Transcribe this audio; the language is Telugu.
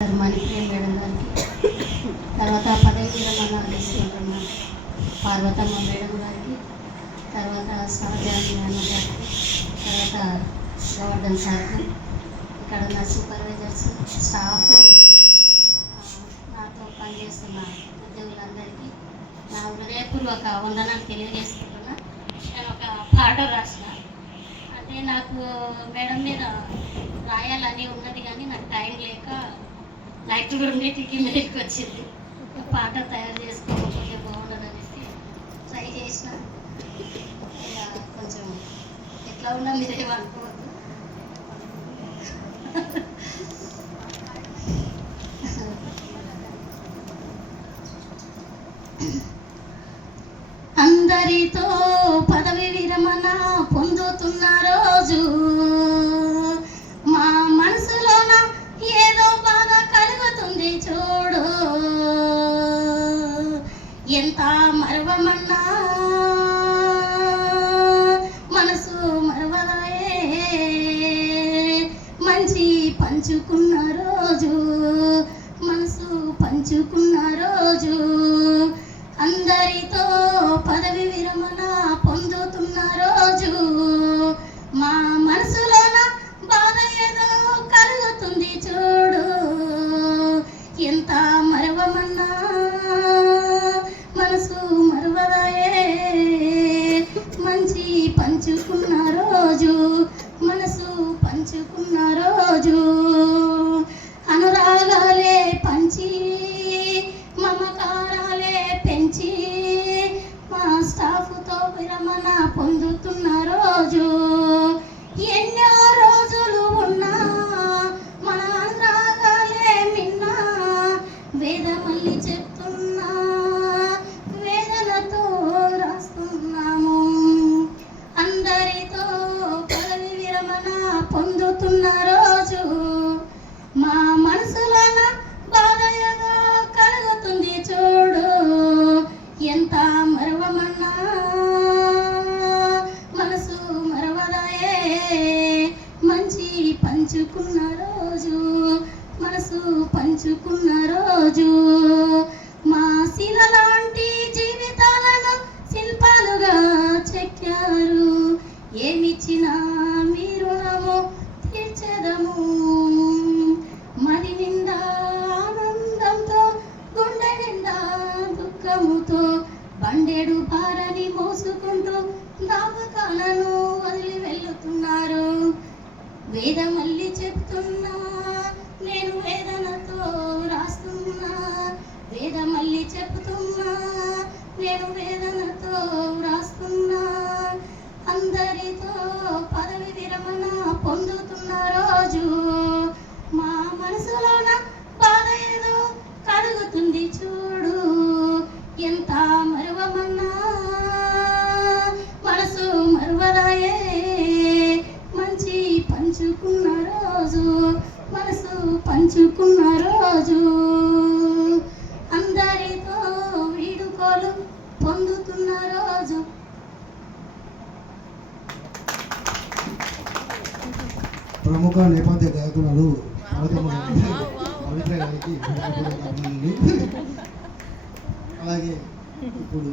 మణిప్రియ మేడం గారికి, తర్వాత పదవి విరమణ తీసుకుంటున్న పార్వతమ్మ మేడం గారికి, తర్వాత సహజాని అన్న గారికి, తర్వాత గవర్నర్ సార్కి, ఇక్కడ ఉన్న సూపర్వైజర్స్, స్టాఫ్, నాతో పనిచేస్తున్న ఉద్యోగులందరికీ నా హృదయపూర్వక వందనాలు తెలియజేసుకుంటున్నా. నేను ఒక పాట రాసిన, అంటే నాకు మేడం మీద రాయాలని ఉన్నది కానీ నాకు టైం లేక నైట్ రెండింటికి మీదకి వచ్చింది. పాట తయారు చేసుకోకపోతే బాగుండదు అనేసి ట్రై చేసిన. కొంచెం ఎట్లా ఉన్నా మీరేమనుకోవద్దు. అందరితో పదవి విరమణ పొందుతున్న రోజు మా మనసులోన ఏదో బాధ కలుగుతుంది చూడు. ఎంత మరవమన్నా మనసు మరవదాయే, మంచి పంచుకున్న రోజు, మనసు పంచుకున్న రోజు. అందరితో పదవి విరమణ పొందుతున్న రోజు మా మనసులోన బాధ ఏదో కలుగుతుంది చూడు. ఎంత మరవమన్నా మనసు మరవదాయే, మంచి పంచుకున్న రోజు, మనసు పంచుకున్న రోజు. అనురాగాలే పంచి మమకారాలే పెంచి మా స్టాఫ్తో విరమణ పొందుతున్న రోజు. ఎన్నో రోజులు ఉన్నా మన అనురాగాలే మిన్నా, వేదమల్లి చెప్తున్నా వేదనతో రాస్తున్నాము. అందరితో పదవి విరమణ పొందుతున్న రోజు మా మనసులోన బాధ ఏదో కలుగుతుంది చూడు. ఎంత మరవమన్నా మనసు మరవదాయే, మంచి పంచుకున్న రోజు, మనసు పంచుకున్న రోజు. మా శిల లాంటి జీవితాలను శిల్పాలుగా చెక్కారు. ఏమిచ్చినా మీ రుణము తీర్చెదము. మది నిండా ఆనందంతో, గుండె నిండా దుఃఖముతో, బండెడు భారని మోసుకుంటూ దావకాలను వదిలి వెళ్ళుతున్నారు. వేదమల్లి చెప్తున్నా నేను వేదనతో రాస్తున్నా. వేదమల్లి చెప్తున్నా నేను వేదనతో రాస్తున్నా. అందరితో పదవి విరమణ పొందుతున్న రోజు మా మనసులోన బాధ ఏదో కలుగుతుంది చూడు. ఎంత మరవమన్నా మనసు మరవదాయే, మంచి పంచుకున్న రోజు, మనసు పంచుకున్న రోజు. అందరితో వీడుకోలు పొందుతున్న రోజు. ప్రముఖ నేపథ్య గాయకురాలు పవిత్ర గారికి అలాగే ఇప్పుడు